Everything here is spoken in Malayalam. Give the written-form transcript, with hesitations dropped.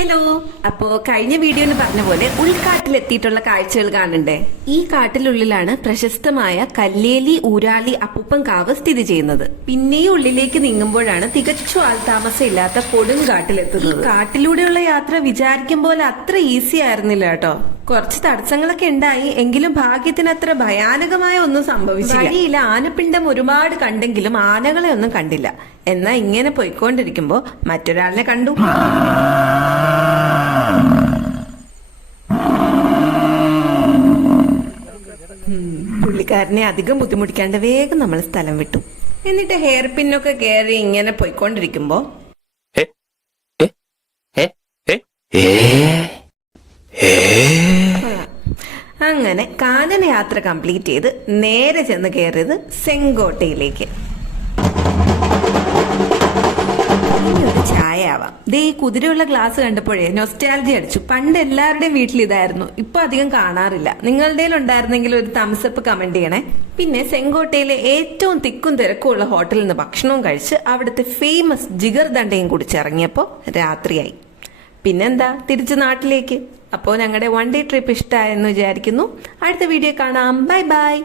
ഹലോ. അപ്പോ കഴിഞ്ഞ വീഡിയോയിൽ പറഞ്ഞ പോലെ ഉൾക്കാട്ടിലെത്തിയിട്ടുള്ള കാഴ്ചകൾ കാണണ്ടേ? ഈ കാട്ടിലുള്ളിലാണ് പ്രശസ്തമായ കല്ലേലി ഊരാളി അപ്പൂപ്പൻ കാവ് സ്ഥിതി ചെയ്യുന്നത്. പിന്നെ ഉള്ളിലേക്ക് നീങ്ങുമ്പോഴാണ് തികച്ചും ആൾതാമസം ഇല്ലാത്ത കൊടുങ്കാട്ടിലെത്തുന്നത്. ഈ കാട്ടിലൂടെയുള്ള യാത്ര വിചാരിക്കും പോലെ അത്ര ഈസി ആയിരുന്നില്ല കേട്ടോ. കുറച്ച് തടസ്സങ്ങളൊക്കെ ഉണ്ടായി, എങ്കിലും ഭാഗ്യത്തിന് അത്ര ഭയാനകമായ ഒന്നും സംഭവിച്ചില്ല. വഴിയിൽ ആനപ്പിണ്ടം ഒരുപാട് കണ്ടെങ്കിലും ആനകളെ ഒന്നും കണ്ടില്ല. എന്നാ ഇങ്ങനെ പോയിക്കൊണ്ടിരിക്കുമ്പോ മറ്റൊരാളിനെ കണ്ടു. പുള്ളിക്കാരനെ അധികം ബുദ്ധിമുട്ടിക്കാണ്ട് വേഗം നമ്മൾ സ്ഥലം വിട്ടു. എന്നിട്ട് ഹെയർ പിന്നൊക്കെ കയറി ഇങ്ങനെ പോയിക്കൊണ്ടിരിക്കുമ്പോ അങ്ങനെ കാനന യാത്ര കംപ്ലീറ്റ് ചെയ്ത് നേരെ ചെന്ന് കയറിയത് സെങ്കോട്ടയിലേക്ക്. ഒരു ചായ ആവാം. ദേ ഈ കുതിരയുള്ള ഗ്ലാസ് കണ്ടപ്പോഴേ നൊസ്റ്റാൾജി അടിച്ചു. പണ്ട് എല്ലാവരുടെയും വീട്ടിൽ ഇതായിരുന്നു, ഇപ്പൊ അധികം കാണാറില്ല. നിങ്ങളുടെ ഉണ്ടായിരുന്നെങ്കിൽ ഒരു തംസപ്പ് കമന്റ് ചെയ്യണേ. പിന്നെ സെങ്കോട്ടയിലെ ഏറ്റവും തിക്കും തിരക്കും ഉള്ള ഹോട്ടലിൽ നിന്ന് ഭക്ഷണവും കഴിച്ച് അവിടുത്തെ ഫേമസ് ജിഗർ ദണ്ടയും കുടിച്ചിറങ്ങിയപ്പോ രാത്രിയായി. പിന്നെന്താ, തിരിച്ച് നാട്ടിലേക്ക്. അപ്പോൾ ഞങ്ങളുടെ വൺ ഡേ ട്രിപ്പ് ഇഷ്ടമായെന്ന് വിചാരിക്കുന്നു. അടുത്ത വീഡിയോ കാണാം. Bye bye.